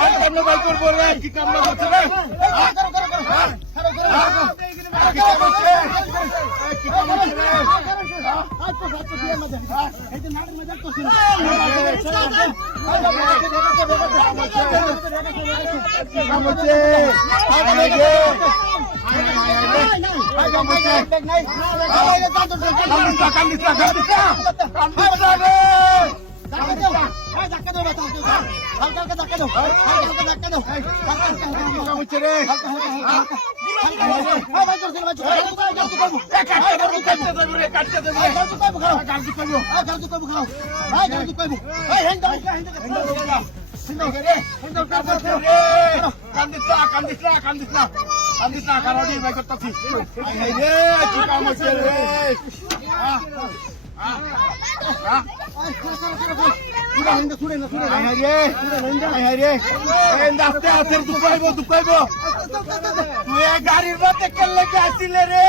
আর কেমন গল্প বলবেন কি কামনা করছে না কান্দিসা কান্দিসা কান্দিসা কান্দিসা রে কি কাম হচ্ছে রে কাটতে দেবো দেবো রে কাটতে দেবো কান্দিসা কান্দিসা কান্দিসা কান্দিসা কারণে ভাই করতেছি। রে, কি গাড়ির মধ্যে কেলে আসিলে রে?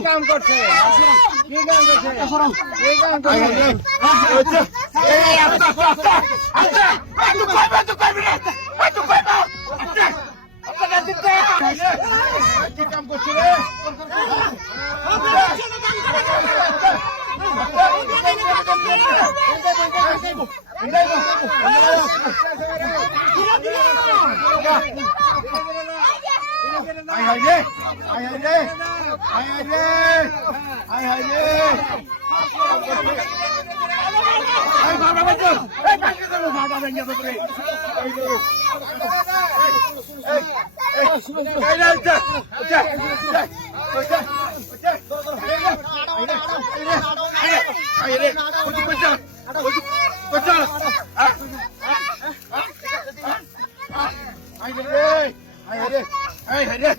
কাম করছে এই আস্তে আস্তে আস্তে আস্তে তুই কইবে তুই কইবি রে তুই কাম করছে রে আয় হায় রে আয় হায় রে আয় হায় রে হায় রে এই বাবা বাবা এই কাকে দেবো বাবা ভেঙে দেবো রে এই রে এই এই এই রে উঠা উঠা উঠা উঠা উঠা আয় রে રે